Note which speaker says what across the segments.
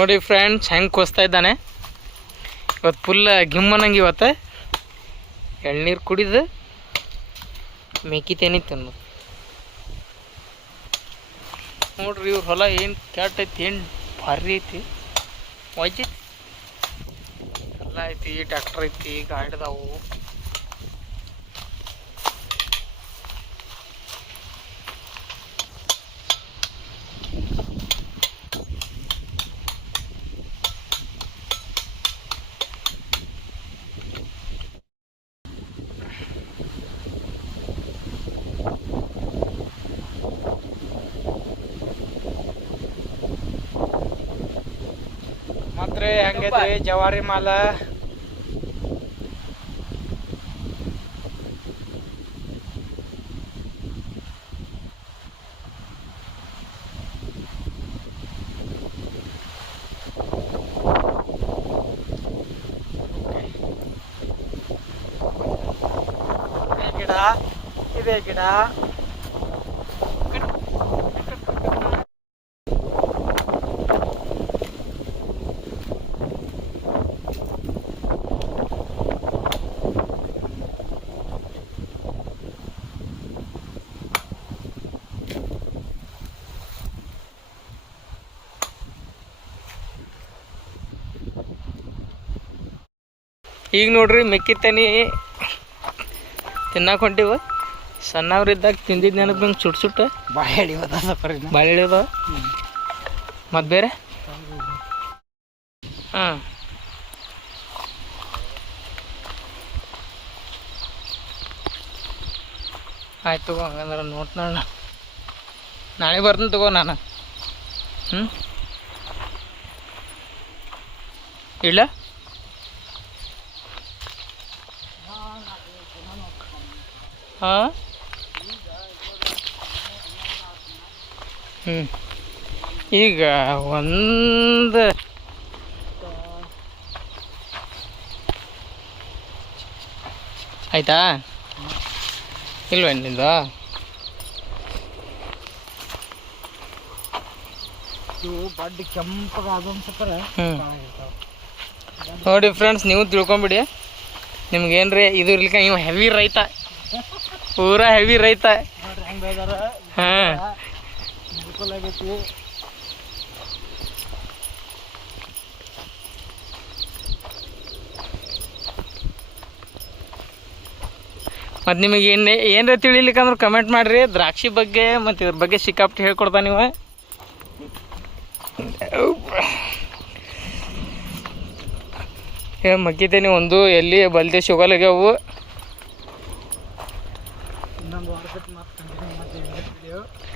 Speaker 1: ನೋಡಿ ಫ್ರೆಂಡ್ಸ್ ಹೆಂಗೆ ಕೊಸ್ತಾ ಇದ್ದಾನೆ. ಇವತ್ತು ಫುಲ್ ಗಿಮ್ಮನಂಗೆ ಇವತ್ತು. ಎಳ್ನೀರು ಕುಡಿದು ಮೇಕಿ ತೇನಿ ನೋಡ್ರಿ ಇವ್ರ ಹೊಲ ಏನು ಐತಿ, ಏನು ಭಾರಿ ಐತಿ. ವೈಜೈತಿ ಎಲ್ಲ ಐತಿ ಟ್ಯಾಕ್ಟ್ರ್ ಐತಿ ಗಾಡಿ ಅದಾವು ಮಾತ್ರ ಹೆಂಗೈತಿ ಜವಾರಿ ಮಾಲ ಇದೇ ಗಿಡ ಇದೇ ಗಿಡ ಈಗ ನೋಡ್ರಿ ಮೆಕ್ಕಿತನಿ. ತಿನ್ನಕ್ಕೆ ಹೊಂಟಿವ. ಸಣ್ಣವ್ರಿದ್ದಾಗ ತಿಂದಿದ್ದು ನೆನಪು ಹಿಂಗೆ ಸುಟ್ಟು ಸುಟ್ಟು
Speaker 2: ಬಾಳೆ ಹಿಡಿಯೋದ ಸಫರಿನ
Speaker 1: ಬಾಳೆ ಇಳಿಯೋದು ಮತ್ತು ಬೇರೆ? ಹಾಂ. ಆಯ್ತು ತಗೋ ಹಂಗಂದ್ರೆ ನೋಟ್ ನೋಡ ನಾಳೆ ಬರ್ತೀನಿ ತಗೋ ನಾನು. ಹ್ಞೂ ಇಲ್ಲ? ಹಾಂ ಹ್ಞೂ ಈಗ ಒಂದು ಆಯ್ತಾ? ಇಲ್ವ ನಿಂದು ನೋಡಿ ಫ್ರೆಂಡ್ಸ್ ನೀವು ತಿಳ್ಕೊಂಬಿಡಿ. ನಿಮ್ಗೇನ್ರಿ? ಇದು ಇರ್ಲಿಕ್ಕ ನೀವು ಹೆವಿ ರೈತ. ಪೂರಾ ಹೆವಿ ರೈತ. ಹಾಂ. ಮತ್ತು ನಿಮಗೆ ಏನು ಏನರ ತಿಳಿಲಿಕ್ಕಂದ್ರೆ ಕಮೆಂಟ್ ಮಾಡಿರಿ. ದ್ರಾಕ್ಷಿ ಬಗ್ಗೆ ಮತ್ತು ಇದ್ರ ಬಗ್ಗೆ ಸಿಕ್ಕಾಪಟ್ಟು ಹೇಳ್ಕೊಡ್ತಾ ನೀವು ಏ ಮಗ್ಗಿದ್ದೇನೆ ಒಂದು ಎಲ್ಲಿ ಬಲ್ದೆ ಸಿಗೋಲಾಗ್ಯಾವು
Speaker 2: ಇನ್ನೊಂದು ವಾರ ಬಿಟ್ಟು ಮತ್ತೆ ಕಂಟಿನ್ಯೂ ಒಂದು. ವಿಡಿಯೋ ಎಲ್ಲಿ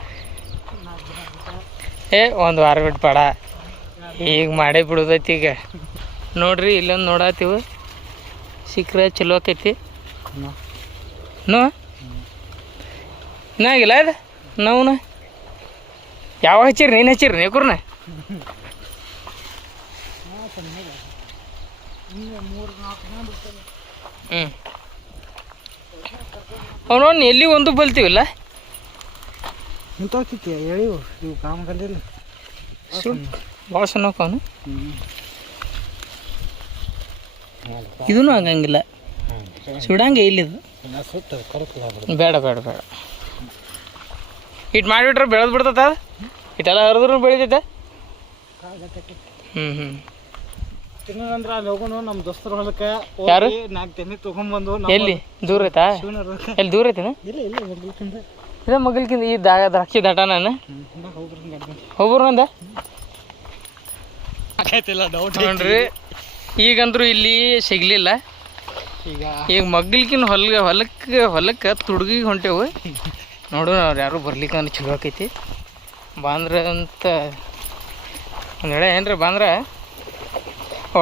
Speaker 2: ದಿನ ಬಿಟ್ಟು
Speaker 1: ಏ ಒಂದು ವಾರ ಬಿಟ್ಟು ಬೇಡ ಈಗ ಮಾಡೇ ಬಿಡುದೈತಿ ಈಗ. ನೋಡ್ರಿ ಇಲ್ಲೊಂದು ನೋಡತ್ತೀವಿ ಸಿಕ್ಕರೆ ಚಲೋ ಆಕೈತಿ. ನೋ. ಇನ್ನಾಗಿಲ್ಲ ಅದು? ನಾವು ಯಾವ ಹಚ್ಚಿರಿ? ನೀನು ಹಚ್ಚಿರಿ ನೀಕುರ್ನ
Speaker 2: ಇನ್ನು ಮೂರು ನಾಲ್ಕು ದಿನ ಬಿಡ್ತಾರೆ
Speaker 1: ಹ್ಞೂ ಅವನೊಂದು ಎಲ್ಲಿ ಒಂದು ಬಲ್ತೀವಲ್ಲ?
Speaker 2: ಇಂಥವ್ಕಿತ್ತಿ ಹೇಳಿವು ಇವು ಕಾಮ ಕಲಿಲ್ಲ
Speaker 1: ಭಾಳ ಸಣ್ಣಕ್ಕೆ ಅವನು. ಇದೂ ಆಗಂಗಿಲ್ಲ ಸುಡಂಗೆ ಇಲ್ಲಿದು ಬೇಡ ಬೇಡ ಬೇಡ. ಇಟ್ಟು ಮಾಡಿಬಿಟ್ರೆ ಬೆಳೆದು ಬಿಡ್ತದ? ಇಟ್ಟೆಲ್ಲ ಹರಿದ್ರು ಬೆಳಿತೈತೆ? ಹ್ಞೂ ಹ್ಞೂ
Speaker 2: ತಿನ್ನೋದಂದ್ರ ಅಲ್ಲಿ ಹೋಗೋನು ನಮ್ಮ ದೋಸ್ತರ ಹೊಲಕ್ಕೆ
Speaker 1: ಯಾರು?
Speaker 2: ನಾಲ್ಕು ತೆನಿ ತೊಗೊಂಬಂದು
Speaker 1: ಎಲ್ಲಿ? ದೂರ ಐತಾ ಎಲ್ಲಿ ದೂರ ಐತೇನ
Speaker 2: ಇಲ್ಲ ಇಲ್ಲ
Speaker 1: ಇದ ಮಗಲ್ಕಿಂದ ಈ ದಾ ದ್ರಾಕ್ಷಿ ದಾಟ ನಾನು.
Speaker 2: ಹೋಗ್ರಿ ಆಕೈತಿಲ್ಲ ಡೌಟ್
Speaker 1: ನೋಡ್ರಿ ಈಗಂದ್ರೂ ಇಲ್ಲಿ ಸಿಗ್ಲಿಲ್ಲ.
Speaker 2: ಈಗ?
Speaker 1: ಈಗ ಮಗ್ಲಿಕಿನ ಹೊಲ ಹೊಲಕ್ಕೆ ಹೊಲಕ್ಕೆ ತುಡುಗಿ ಹೊಂಟೇವು. ನೋಡು ಅವ್ರು ಯಾರು ಬರ್ಲಿಕ್ಕೆ ಅಂದ್ರೆ ಚಲೋ ಆಕೈತಿ. ಬಾಂದ್ರ ಅಂತ ಒಂದು ಹೇಳ ಏನ್ರಿ ಬಾಂದ್ರೆ?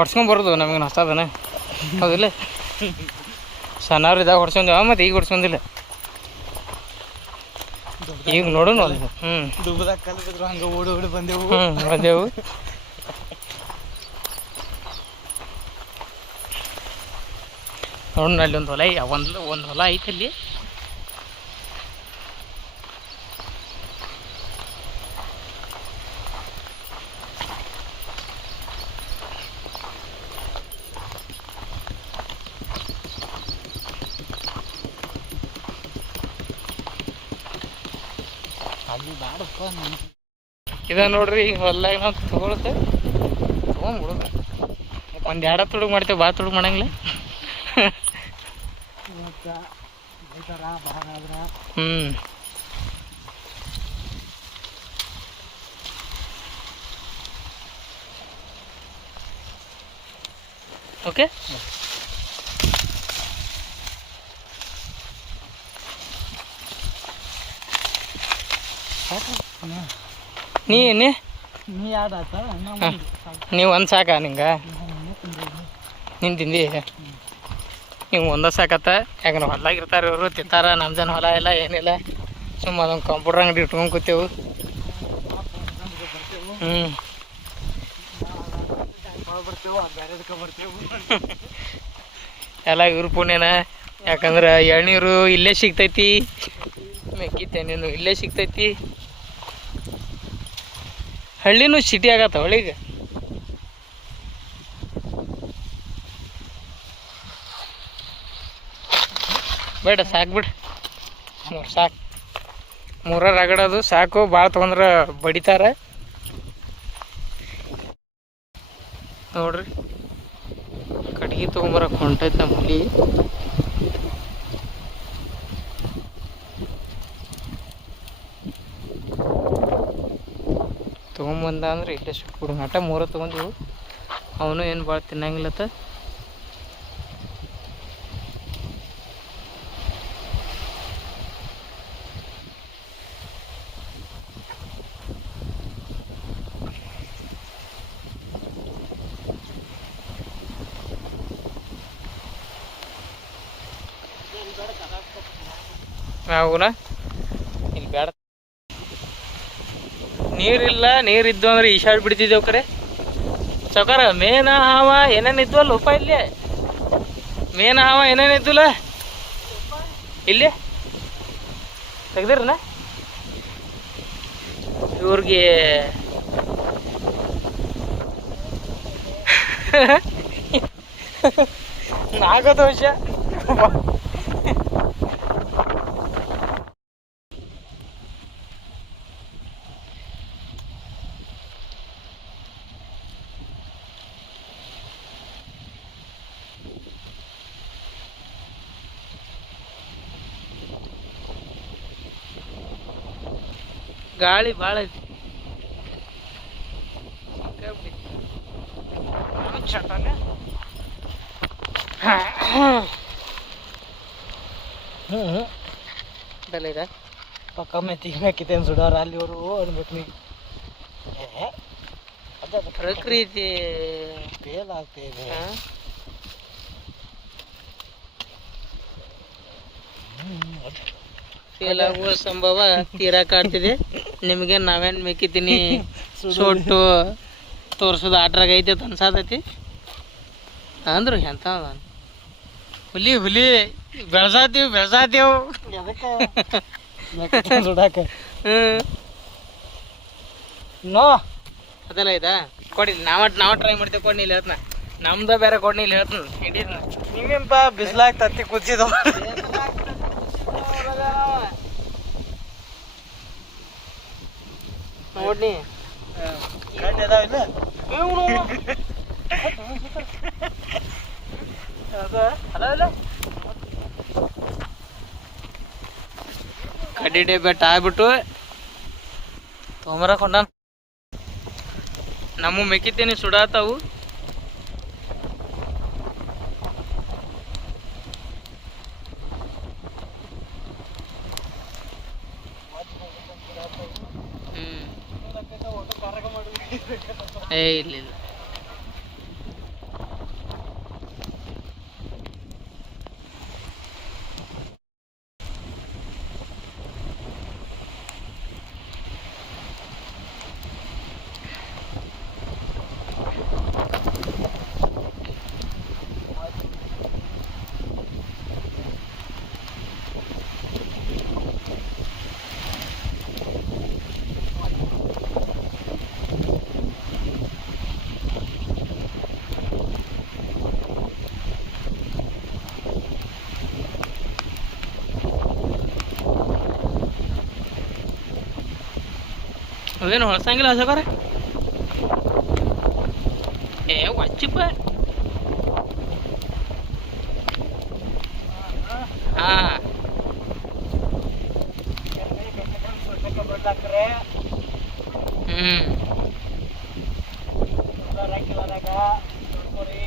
Speaker 1: ಹೊಡ್ಸ್ಕೊಂಬರೋದು ನಮಗೆ ಹೊಸದನ ಹೌದಿಲ್ಲ? ಸಣ್ಣವ್ರು ಇದ್ದಾಗ ಹೊಡ್ಸ್ಕೊಂಡೇವ ಮತ್ತು ಈಗ ಹೊಡ್ಸ್ಕೊಂಡಿಲ್ಲ. ಈಗ ನೋಡು ಹ್ಞೂ
Speaker 2: ದುಬ್ಬದಾಗ ಕಲ್ಬಿದ್ರು ಹಂಗ ಓಡಿ ಓಡಿ ಬಂದೆವು.
Speaker 1: ಹ್ಞೂ ಬಂದೆವು. ನೋಡೋಣ ಅಲ್ಲಿ ಒಂದು ಹೊಲ ಒಂದು ಒಂದು ಹೊಲ ಐತೆ ಅಲ್ಲಿ. ಇದ ನೋಡ್ರಿ ಈಗ ಹೊಲ್ದಾಗ ನಾವು ತಗೊಳ್ತೆ. ತೊಗೊಂಡ್ಬಿಡುದು. ಒಂದು ಎರಡು ತುಡುಗ್ ಮಾಡ್ತೇವೆ ಭಾಳ ತುಡುಗ್ ಮಾಡಂಗಿಲ್ಲ. ಹ್ಞೂ ಓಕೆ ನೀ ನೀ. ನೀವು ಒಂದು ಸಾಕ ನಿಂಗೆ?
Speaker 2: ನಾನು
Speaker 1: ತಿಂದಿ? ನೀವು ಒಂದ ಸಾಕತ್ತ? ಯಾಕಂದ್ರೆ ಹೊಲ್ದಾಗ ಇರ್ತಾರೆ ಇವರು ತಿಂತಾರ ನಮ್ಮ ಜನ ಹೊಲ ಎಲ್ಲ ಏನಿಲ್ಲ. ಸುಮ್ಮ ಅದೊಂದು ಕಂಪ್ಯೂಟರ್ ಅಂಗಡಿ ಇಟ್ಕೊಂಡು ಕೂತೇವು. ಹ್ಞೂ ಎಲ್ಲ ಇವ್ರ ಪುಣ್ಯನ. ಯಾಕಂದ್ರೆ ಎಳ್ನೀರು ಇಲ್ಲೇ ಸಿಗ್ತೈತಿ. ಮೆಕ್ಕಿ ತೆಣ್ಣೀನು ಇಲ್ಲೇ ಸಿಗ್ತೈತಿ. ಹಳ್ಳಿನೂ ಸಿಟಿ ಆಗತ್ತ ಹೊಳಿಗೆ ಬೇಡ, ಸಾಕು ಬಿಡ. ಮೂರು ಸಾಕು. ಮೂರ ರಗಡೋದು ಸಾಕು. ಭಾಳ ತೊಗೊಂಡ್ರೆ ಬಡಿತಾರೆ. ನೋಡ್ರಿ. ಕಟ್ಗೆ ತೊಗೊಂಬರಕ್ಕೆ ಹೊಂಟೈತೆ ನಮ್ಮ ಅಂದ್ರೆ ಇಲ್ಲೇ ಸುಟ್ಬಿಡು ಆಟ. ಮೂರ ಅವನು ಏನು ಭಾಳ ತಿನ್ನಂಗಿಲ್ಲತ್ತ ಅವನ ಇಲ್ಲಿ ಬೇಡ ನೀರಿಲ್ಲ, ನೀರಿದ್ದು ಅಂದ್ರೆ ಈಶಾಡ್ ಬಿಡ್ತಿದ್ದೇವು ಕರೆ ಸೌಕಾರ ಮೇನ ಹಾವ ಏನೇನು ಇದ್ವಲ್ಲ ಉಪ ಇಲ್ಲಿ? ಮೇನ ಹಾವ ಏನೇನು ಇದ್ವಲ್ಲ? ಇಲ್ಲಿ? ತೆಗ್ದಿರನ? ಇವ್ರಿಗೆ ನಾಗದೋಷ. ಗಾಳಿ ಭಾಳ ಐತಿ. ಚಟನ. ಬೆಲೆ ಇದೆ.
Speaker 2: ಪಕ್ಕ ಮೆತ್ತಿ ಹಾಕಿತ್ತೇನು ಸುಡೋರು ಅಲ್ಲಿ ಅವರು ಅನ್ಬೇಕು ನೀ ಅದ
Speaker 1: ಪ್ರಕೃತಿ.
Speaker 2: ಫೇಲ್ ಆಗ್ತೇವೆ
Speaker 1: ಹಾ? ಫೇಲ್ ಆಗುವ ಸಂಭವ ತೀರಾ ಕಾಡ್ತಿದೆ ನಿಮಗೆ ನಾವೇನು ಮೇಕಿದ್ದೀನಿ ಸೊಟ್ಟು ತೋರ್ಸೋದು ಆಟ್ರಾಗ ಐತೆ ಅಂತ ಅನ್ಸಾತೈತಿ. ಅಂದ್ರು ಎಂತ ಹುಲಿ ಹುಲಿ ಬೆಳ್ಸಾತೀವಿ ಬೆಳ್ಸಾತೀವ್.
Speaker 2: ನೋ.
Speaker 1: ಅದೆಲ್ಲ ಇದಾ ಕೊಡಿ ನಾವ ನಾವ ಟ್ರೈ ಮಾಡ್ತೇವೆ ಕೊಡಿ ಇಲ್ಲಿ ಹೇಳ್ತಾನ. ನಮ್ದ ಬೇರೆ ಕೊಡಿ ಇಲ್ಲಿ ಹೇಳ್ತಾನ. ಹಿಡಿದ್ನ.
Speaker 2: ನೀವೇನ್ಪ ಬಿಸ್ಲಾಗ ತತ್ತಿ
Speaker 1: ನೋಡಿ
Speaker 2: ಗಂಟೆ ಅದಾವಿಲ್ಲ
Speaker 1: ಕಡ್ಡಿ ಬೆಟ್ಟ ಆಗ್ಬಿಟ್ಟು ತೊಂಬರಕೊಂಡ ನಮ್ಮ ಮೆಕ್ಕಿತೀನಿ ಸುಡಾತಾವು ಹ್ಮ್ ಏ ಅವೇನು ಹೊಳ್ಸಂಗಿಲ್ಲ ಹೊಸಕರ ಏ ವಚ್ಚಿಪ್ಪ ಹಾಂ
Speaker 2: ಬಿಡ್ಲಾಕ್ರೆ
Speaker 1: ಹ್ಞೂ
Speaker 2: ಹಾಕಿಲಾರಾಗ ನೋಡ್ಕೊರಿ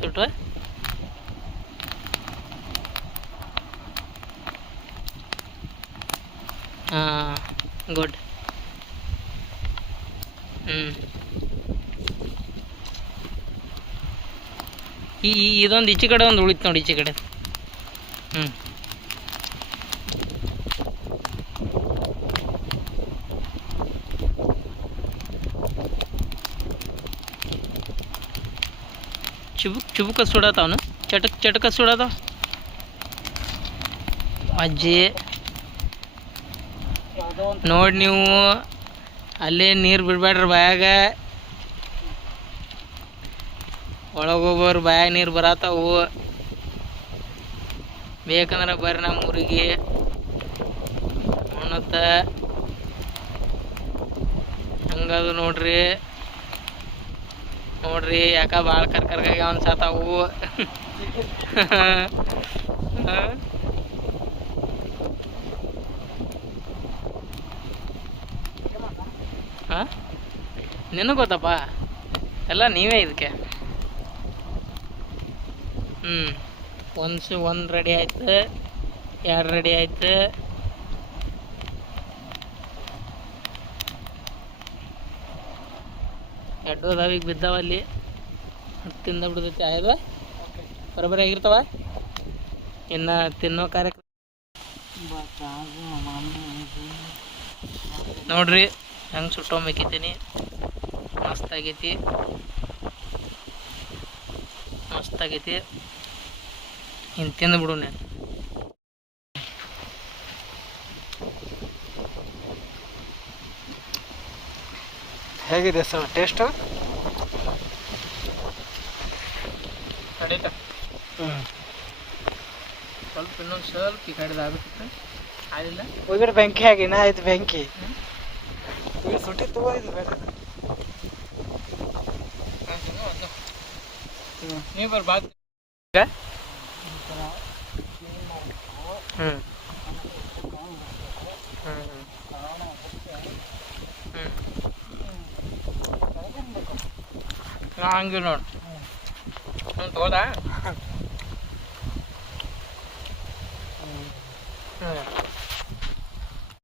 Speaker 1: ಸುಟ್ಟು ಹಾಂ ಗುಡ್ ಹ್ಞೂ ಈ ಈ- ಇದೊಂದು ಈಚೆ ಕಡೆ ಒಂದು ಉಳಿತು ನೋಡಿ ಈಚೆ ಕಡೆ. ಹ್ಞೂ ಚುಬುಕ್ ಚುಬುಕ ಸುಡತಾವನು ಚಟಕ್ ಚಟಕ ಸುಡತಾವ ಅಜ್ಜಿ. ನೋಡಿ ನೀವು. ಅಲ್ಲೇ ನೀರು ಬಿಡಬೇಡ್ರಿ ಬಾಯಾಗ. ಒಳಗೋಗೋರು ಬಾಯಾಗ ನೀರು ಬರತ್ತಾವು ಬೇಕಂದ್ರೆ ಬರ್ರಿ ನಮ್ಮ ಊರಿಗೆ. ಉಣ್ಣತ್ತ ಹಂಗದು ನೋಡ್ರಿ. ನೋಡ್ರಿ ಯಾಕ ಭಾಳ ಸಾತಾವು. ಅನ್ಸತ್ತಾವು ಹಾಂ? ನಿನಗೆ ಗೊತ್ತಪ್ಪ? ಎಲ್ಲ ನೀವೇ ಇದಕ್ಕೆ. ಹ್ಞೂ ಒಂದು ಒಂದು ರೆಡಿ ಆಯ್ತು. ಎರಡು ರೆಡಿ ಆಯ್ತು. ಎರಡು ಅದಾವ, ಈಗ ಬಿದ್ದಾವ ಅಲ್ಲಿ. ತಿಂದ ಬಿಡ್ತೈತಿ ಆಯ್ದು ಬರೋಬ್ಬರಿ ಆಗಿರ್ತಾವ. ಇನ್ನು ತಿನ್ನೋ ಕಾರ್ಯಕ್ರಮ. ನೋಡ್ರಿ. ಹೆಂಗೆ ಸುಟ್ಟೊಂಬೇಕಿದ್ದೀನಿ ಮಸ್ತಾಗೈತಿ. ಆಗೈತಿ ಮಸ್ತ್ ಆಗೈತಿ ಇನ್ನು ತಿಂದು ಬಿಡು ನಾನು.
Speaker 2: ಹೇಗಿದೆ ಸರ್ ಟೇಸ್ಟು?
Speaker 1: ಕಡಿತ
Speaker 2: ಹ್ಞೂ
Speaker 1: ಸ್ವಲ್ಪ ಇನ್ನೊಂದು ಸ್ವಲ್ಪ ಈ ಆಗಿಲ್ಲ
Speaker 2: ಹೋಗಿದ್ರೆ ಬೆಂಕಿ ಆಗಿನ ಆಯ್ತು ಬೆಂಕಿ. ಈಗ ತುಂಬ ಇದು ಬೇರೆ
Speaker 1: ನೀವು ಬರ್ ಬಾ ಹ್ಞೂ ಹಂಗೆ ನೋಡಿ. ಹ್ಞೂ